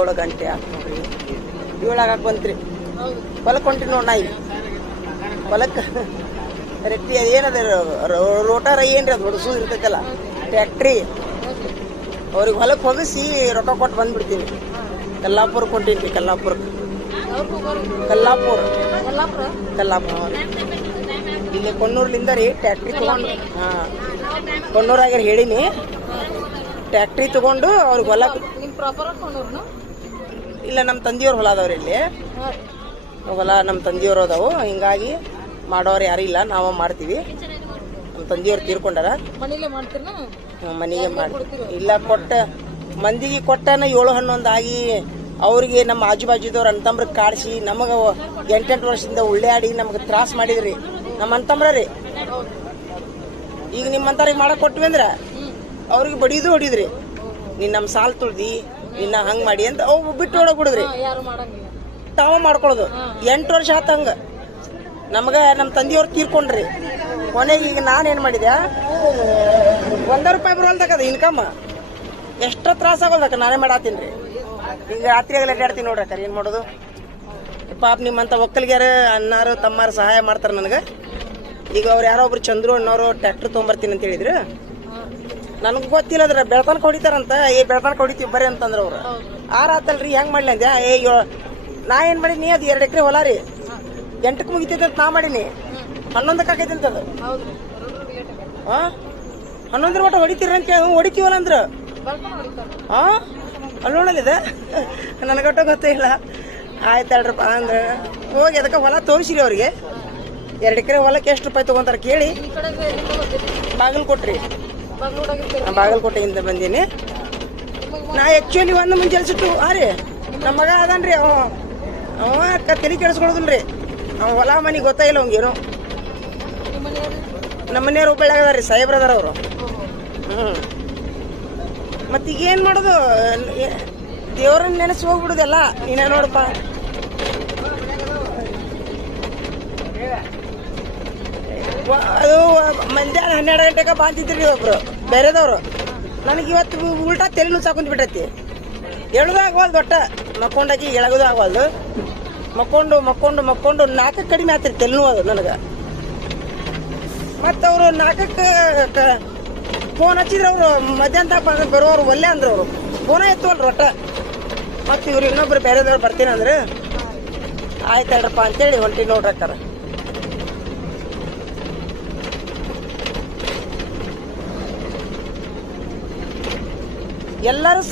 ಏಳು ಗಂಟೆ ಆಗ್ತದೆ ಏಳಾಗ ಬಂತ್ರಿ. ಹೊಲಕ್ಕೆ ಹೊಂಟಿನಿ ನೋಡಿ ನಾ ಇಲ್ಲಿ ಹೊಲಕ್ಕೆ ರೆಟ್ಟಿ ಅದೇನದ ರೋಟಾರ ಏನ್ರಿ ಅದು ಹೊಡ್ಸೋದು ಇರ್ತೈತಲ್ಲ ಟ್ಯಾಕ್ಟ್ರಿ ಅವ್ರಿಗೆ ಹೊಲಕ್ಕೆ ಹೊಗಿಸಿ ರೊಕ್ಕ ಕೊಟ್ಟು ಬಂದ್ಬಿಡ್ತೀನಿ. ಕಲ್ಲಾಪುರಕ್ಕೆ ಹೊಂಟೀನಿ ಕಲ್ಲಾಪುರ. ಕಲ್ಲಾಪುರಕ್ಕೆ ಕಲ್ಲಾಪುರ. ಕಲ್ಲಾಪುರ. ಇಲ್ಲಿ ಕೊಣ್ಣೂರ್ಲಿಂದ ರೀ ಟ್ಯಾಕ್ಟ್ರಿ ತಗೊಂಡು ಹಾಂ. ಕೊಣ್ಣೂರಾಗ್ಯಾರ ಹೇಳಿನಿ. ಟ್ಯಾಕ್ಟ್ರಿ ತಗೊಂಡು ಅವ್ರಿಗೆ ಹೊಲ ಇಲ್ಲ ನಮ್ಮ ತಂದೆಯವ್ರ ಹೊಲ ಅದಾವ್ರಿ ಇಲ್ಲಿ. ಹೊಲ ನಮ್ಮ ತಂದೆಯವ್ರು ಅದಾವು. ಹಿಂಗಾಗಿ ಮಾಡೋರು ಯಾರು ಇಲ್ಲ ನಾವು ಮಾಡ್ತೀವಿ. ನಮ್ಮ ತಂದೆಯವ್ರು ತೀರ್ಕೊಂಡಾರ. ಮನೆಗೆ ಮಾಡ್ತೀವಿ ಇಲ್ಲ ಕೊಟ್ಟ ಮಂದಿಗೆ ಕೊಟ್ಟನ ಏಳು ಹನ್ನೊಂದು ಆಗಿ ಅವ್ರಿಗೆ ನಮ್ಮ ಆಜು ಬಾಜುದವ್ರು ಅಣ್ತಂಬ್ರಿಗೆ ಕಾಡಿಸಿ ನಮಗೆ ಎಂಟೆಂಟು ವರ್ಷದಿಂದ ಉಳ್ಳಾಡಿ ನಮಗೆ ತ್ರಾಸ ಮಾಡಿದ್ರಿ. ನಮ್ಮ ಅಂತಂಬ್ರ ರೀ. ಈಗ ನಿಮ್ಮಂತವ್ರಿಗೆ ಮಾಡಕ್ ಕೊಟ್ವಿ ಅಂದ್ರ ಅವ್ರಿಗೆ ಬಡಿದು ಹೊಡಿದ್ರಿ. ನೀನ್ ನಮ್ಮ ಸಾಲ್ ತುಳ್ದಿ ನಿನ್ನ ಹಂಗ್ ಮಾಡಿ ಅಂತ ಅವು ಬಿಟ್ಟು ಹೊಡಕ್ ಬಿಡುದ್ರಿ. ತಾವ ಮಾಡ್ಕೊಳ್ಳೋದು ಎಂಟು ವರ್ಷ ಆತ ಹಂಗ. ನಮಗ ನಮ್ಮ ತಂದೆಯವ್ರು ತೀರ್ಕೊಂಡ್ರಿ. ಕೊನೆಗೆ ಈಗ ನಾನೇನು ಮಾಡಿದೆ ಒಂದ ರೂಪಾಯಿ ಬರುವಂತಕದ ಇನ್ಕಮ್ ಎಷ್ಟ ತ್ರಾಸ ಆಗೋದಕ್ಕ ನಾನೇ ಮಾಡಾತೀನಿ ರೀ ಈಗ ರಾತ್ರಿ ಆಗಲ್ಲ ಅಡ್ಡಾಡ್ತೀನಿ ನೋಡ್ರಿ ಅಕ್ಕ ಏನ್ ಮಾಡೋದು? ಪಾಪ ನಿಮ್ಮಂತ ಒಕ್ಕಲಿಗ್ಯಾರ ಅಣ್ಣಾರು ತಮ್ಮಾರು ಸಹಾಯ ಮಾಡ್ತಾರೆ ನನಗೆ. ಈಗ ಅವ್ರು ಯಾರೋ ಒಬ್ರು ಚಂದ್ರು ಅಣ್ಣವ್ರು ಟ್ರ್ಯಾಕ್ಟರ್ ತೊಗೊಂಬರ್ತೀನಿ ಅಂತ ಹೇಳಿದ್ರು. ನನಗೆ ಗೊತ್ತಿಲ್ಲ ಅಂದ್ರೆ ಬೆಳ್ತಾನಕ ಹೊಡಿತಾರಂತ. ಏ ಬೆಳ್ತನಕ ಹೊಡಿತೀವಿ ಬರ್ರಿ ಅಂತಂದ್ರ ಅವ್ರು. ಆರಾತಲ್ರಿ ಹೆಂಗ್ ಮಾಡ್ಲಿ ಅಂದ್ಯಾ? ಏ ನಾ ಏನ್ ಮಾಡೀನಿ? ಅದು ಎರಡು ಎಕರೆ ಹೊಲ ರೀ. ಎಂಟಕ್ಕೆ ಮುಗಿತೈತೆ ಅಂತ ನಾ ಮಾಡೀನಿ. ಹನ್ನೊಂದಕ್ಕೆ ಆಕೈತಿ ಅಂತ ಅದು. ಆಗೈತೆ ಹಾ ಹನ್ನೊಂದರ ಮಟ್ಟ ಹೊಡಿತೀರಿ ಅಂತ ಕೇಳಿ, ಹೊಡಿತೀವಲ್ಲ ಅಂದ್ರ. ಹಾ ಅಲ್ಲಿ ನೋಡಲಿದೆ ನನಗಟ್ಟ ಗೊತ್ತಿಲ್ಲ ಹೇಳ್ರಪ್ಪ ಅಂದ್ರೆ. ಹೋಗಿ ಅದಕ್ಕೆ ಹೊಲ ತೋರಿಸಿರಿ ಅವ್ರಿಗೆ. ಎರಡು ಎಕರೆ ಹೊಲಕ್ಕೆ ಎಷ್ಟು ರೂಪಾಯಿ ತಗೊಂತಾರ ಕೇಳಿ. ಬಾಗಿಲು ಕೊಟ್ರಿ. ಬಾಗಲಕೋಟೆಯಿಂದ ಬಂದೀನಿ. ನಾ ಆ್ಯಕ್ಚುಲಿ ಒಂದು ಮುಂಜಾನೆ ಸಿಟ್ಟು ಆ ರೀ ನಮ್ಮ ಮಗ ಅದಾನ್ರಿ, ಅವ ಅವ ತಲೆ ತಲೆ ರೀ ಅವ ಹೊಲ ಮನೆಗೆ ಗೊತ್ತಾಗಿಲ್ಲ ಅವಂಗೇನು ನಿಮ್ಮ ಮನೆಯವ್ರು ನಮ್ಮ ಮನೆಯವ್ರು ಹುಬ್ಬಳ್ಳಿಯಾಗ ಅದಾರ ರೀ ಸಾಹೇಬ್ರ ಅದಾರ ಅವರು. ಹ್ಞೂ ಮತ್ತೆ ಈಗ ಏನು ಮಾಡೋದು? ದೇವ್ರನ್ನ ನೆನೆಸಿ ಹೋಗ್ಬಿಡುದಲ್ಲ ನೀನೇ ನೋಡಪ್ಪ. ಅದು ಮಧ್ಯಾಹ್ನ ಹನ್ನೆರಡು ಗಂಟೆಗೆ ಬಾಂತಿದ್ರಿ ಒಬ್ರು, ಬೇರೆದವ್ರು. ನನಗೆ ಇವತ್ತು ಉಲ್ಟಾ ತಲೆ ಸಾಕೊಂಡ್ ಬಿಟ್ಟತಿ. ಎಳ್ದು ಆಗವಲ್ದು ಒಟ್ಟ. ಮಕ್ಕೊಂಡಾಗಿ ಎಳಗೋದು ಆಗವಲ್ದು. ಮಕ್ಕೊಂಡು ಮಕ್ಕೊಂಡು ಮಕ್ಕೊಂಡು ನಾಲ್ಕಕ್ಕೆ ಕಡಿಮೆ ಆತ್ರಿ ತಲೆ ಅದು ನನಗೆ. ಮತ್ತು ಅವರು ನಾಲ್ಕಕ್ಕೆ ಫೋನ್ ಹಚ್ಚಿದ್ರೆ ಅವರು ಮಧ್ಯಾಹ್ನ ತನಕ ಬರೋರು ಒಲ್ಲೆ ಅಂದ್ರು ಅವರು. ಫೋನ ಎತ್ತುವಲ್ರಿ ಒಟ್ಟ. ಮತ್ತು ಇವ್ರು ಇನ್ನೊಬ್ರು ಬೇರೆದವ್ರು ಬರ್ತೀನಿ ಅಂದ್ರೆ. ಹೇಳ್ರಪ್ಪ ಅಂತೇಳಿ ಹೊಂಟಿ ನೋಡ್ರಕ್ಕಾರ. ಎಲ್ಲರೂ